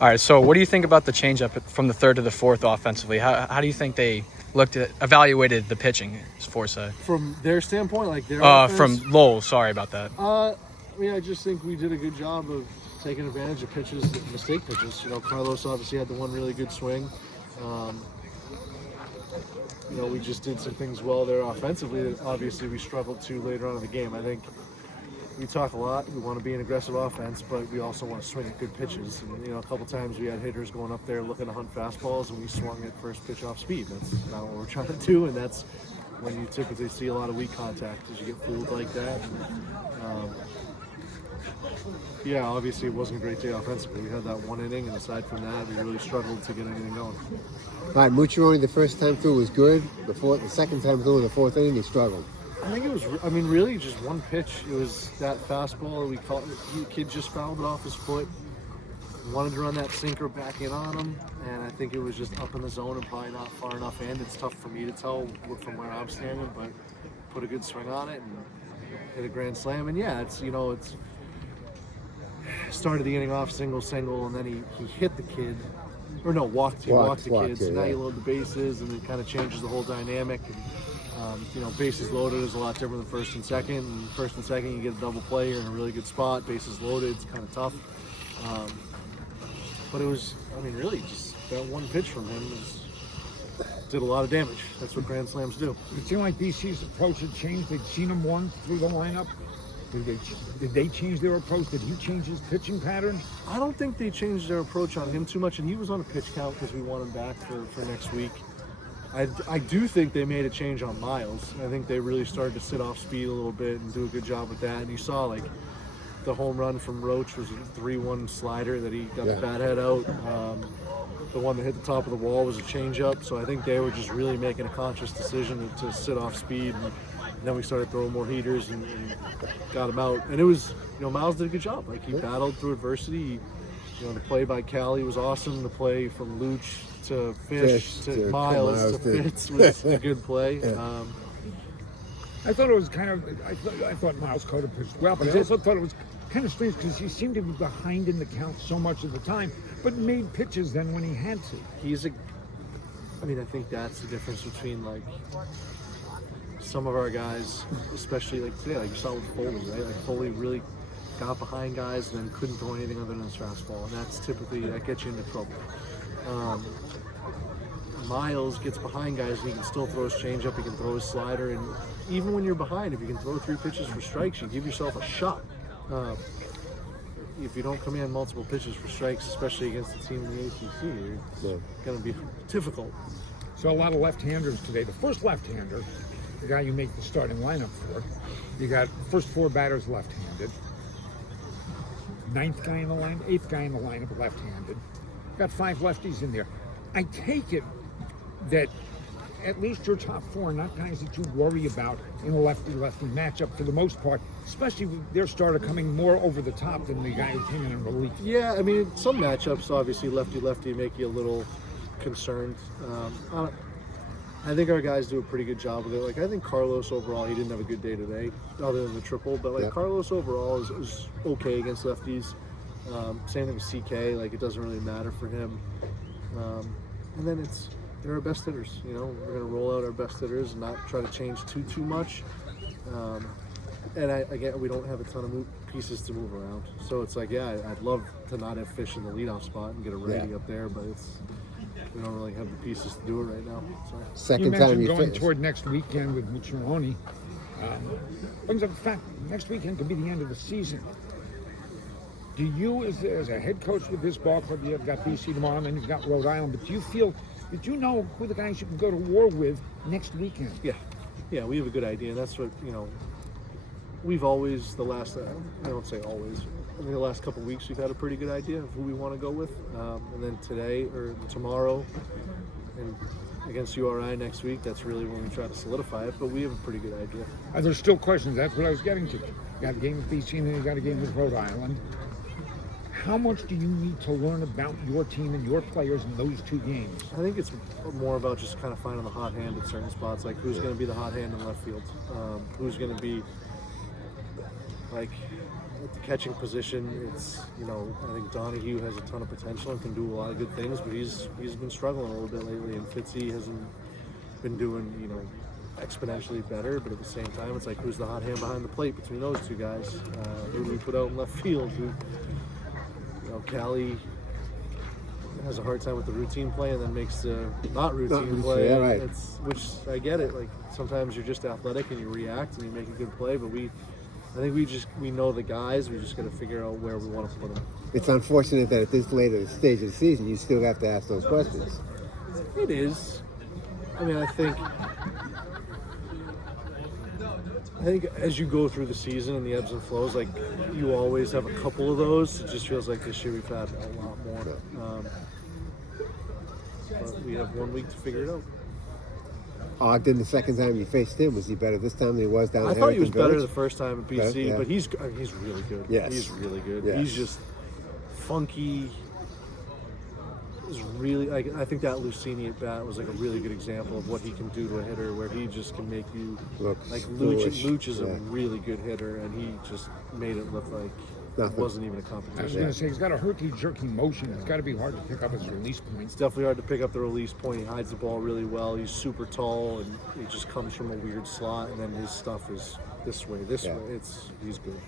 All right, so what do you think about the changeup from the third to the fourth offensively? How do you think they evaluated the pitching, Forsyth? From their standpoint, like their offense? From Lowell, sorry about that. I mean, I just think we did a good job of taking advantage of pitches, mistake pitches. You know, Carlos obviously had the one really good swing. You know, we just did some things well there offensively that obviously we struggled to later on in the game. I think we talk a lot. We want to be an aggressive offense, but we also want to swing at good pitches. And, you know, a couple times we had hitters going up there looking to hunt fastballs, and we swung at first pitch off speed. That's not what we're trying to do, and that's when you typically see a lot of weak contact, as you get fooled like that. Yeah, obviously it wasn't a great day offensively. We had that one inning, and aside from that, we really struggled to get anything going. All right, Mucciarone the first time through was good. The second time through in the fourth inning, he struggled. I think it was, I mean, really just one pitch. It was that fastball. We called it, the kid just fouled it off his foot. Wanted to run that sinker back in on him, and I think it was just up in the zone and probably not far enough in. It's tough for me to tell from where I'm standing, but put a good swing on it and hit a grand slam. And yeah, it's, you know, it's started the inning off single, and then he hit the kid, or no, walked the kid. So now you load the bases, and it kind of changes the whole dynamic. And, you know, bases loaded is a lot different than first and second. And first and second, you get a double play. You're in a really good spot. Bases loaded, it's kind of tough. But it was, I mean, really just that one pitch from him did a lot of damage. That's what grand slams do. It seemed like BC's approach had changed. They'd seen him once through the lineup. Did they change their approach? Did he change his pitching pattern? I don't think they changed their approach on him too much, and he was on a pitch count because we want him back for next week. I do think they made a change on Miles. I think they really started to sit off speed a little bit and do a good job with that. And you saw, like, the home run from Roach was a 3-1 slider that he got the bat head out. The one that hit the top of the wall was a changeup. So I think they were just really making a conscious decision to sit off speed. And then we started throwing more heaters and got him out. And it was, you know, Miles did a good job. Like, he battled through adversity. You know, the play by Callie was awesome. The play from Luch to Fish to Miles to Fitz was a good play. Yeah. I thought it was kind of, I thought Miles Coda pitched well, but I also thought it was kind of strange because he seemed to be behind in the count so much of the time, but made pitches then when he had to. I mean, I think that's the difference between, like, some of our guys, especially like today, like you saw with Foley, right? Like, Foley really got behind guys and then couldn't throw anything other than his fastball, and that's typically, that gets you into trouble. Miles gets behind guys and he can still throw his changeup, he can throw his slider, and even when you're behind, if you can throw 3 pitches for strikes, you give yourself a shot. If you don't come in multiple pitches for strikes, especially against a team in the ACC, it's going to be difficult. So a lot of left-handers today. The first left-hander, the guy you make the starting lineup for, you got first 4 batters left-handed, 9th guy in the line, 8th guy in the lineup left-handed. Got 5 lefties in there. I take it that at least your top 4 are not guys that you worry about in a lefty-lefty matchup for the most part, especially with their starter coming more over the top than the guy who came in relief. Yeah, I mean, some matchups, obviously, lefty-lefty make you a little concerned. I think our guys do a pretty good job with it. Like, I think Carlos overall, he didn't have a good day today, other than the triple, but like Carlos overall is okay against lefties. Same thing with CK, like, it doesn't really matter for him. And then they're our best hitters, you know. We're going to roll out our best hitters and not try to change too much. And again, we don't have a ton of pieces to move around. So it's like, yeah, I'd love to not have Fish in the leadoff spot and get a rating up there, but we don't really have the pieces to do it right now. So. Second time you going toward next weekend with Mucciarone. Brings up the fact next weekend could be the end of the season. Do you, as a head coach with this ball club, you've got BC tomorrow, and then you've got Rhode Island, but do you feel that you know who the guys you can go to war with next weekend? Yeah, we have a good idea. That's what, you know, we've always, I don't say always, I mean, the last couple of weeks we've had a pretty good idea of who we want to go with. And then today or tomorrow and against URI next week, that's really when we try to solidify it, but we have a pretty good idea. There's still questions. That's what I was getting to. You got a game with BC and then you got a game with Rhode Island. How much do you need to learn about your team and your players in those 2 games? I think it's more about just kind of finding the hot hand at certain spots, like who's going to be the hot hand in left field, who's going to be, like, at the catching position, it's, I think Donahue has a ton of potential and can do a lot of good things, but he's been struggling a little bit lately, and Fitzy hasn't been doing, exponentially better. But at the same time, it's like, who's the hot hand behind the plate between those two guys? Who do we put out in left field? Callie has a hard time with the routine play and then makes the not routine play. Yeah, right. Which I get it. Like, sometimes you're just athletic and you react and you make a good play, but I think we know the guys. We just got to figure out where we want to put them. It's unfortunate that at this later stage of the season, you still have to ask those questions. It is. I mean, I think as you go through the season and the ebbs and flows, like, you always have a couple of those. It just feels like this year we've had a lot more. But we have 1 week to figure it out. Ogden, the second time you faced him, was he better this time than he was down I at thought he was Harrington better Village? the first time at BC, Yeah. but he's really good. Yes. He's really good. Yes. He's just funky. Is really, I think that Lucini at bat was like a really good example of what he can do to a hitter, where he just can make you Look like foolish. Luch is a Yeah. really good hitter, and he just made it look like it Nothing. wasn't even a I was competition. going to say, he's got a herky-jerky motion. It's got to be hard to pick up his release It's points. definitely hard to pick up the release point. He hides the ball really well. He's super tall, and he just comes from a weird slot, and then his stuff is this way. Yeah. He's good.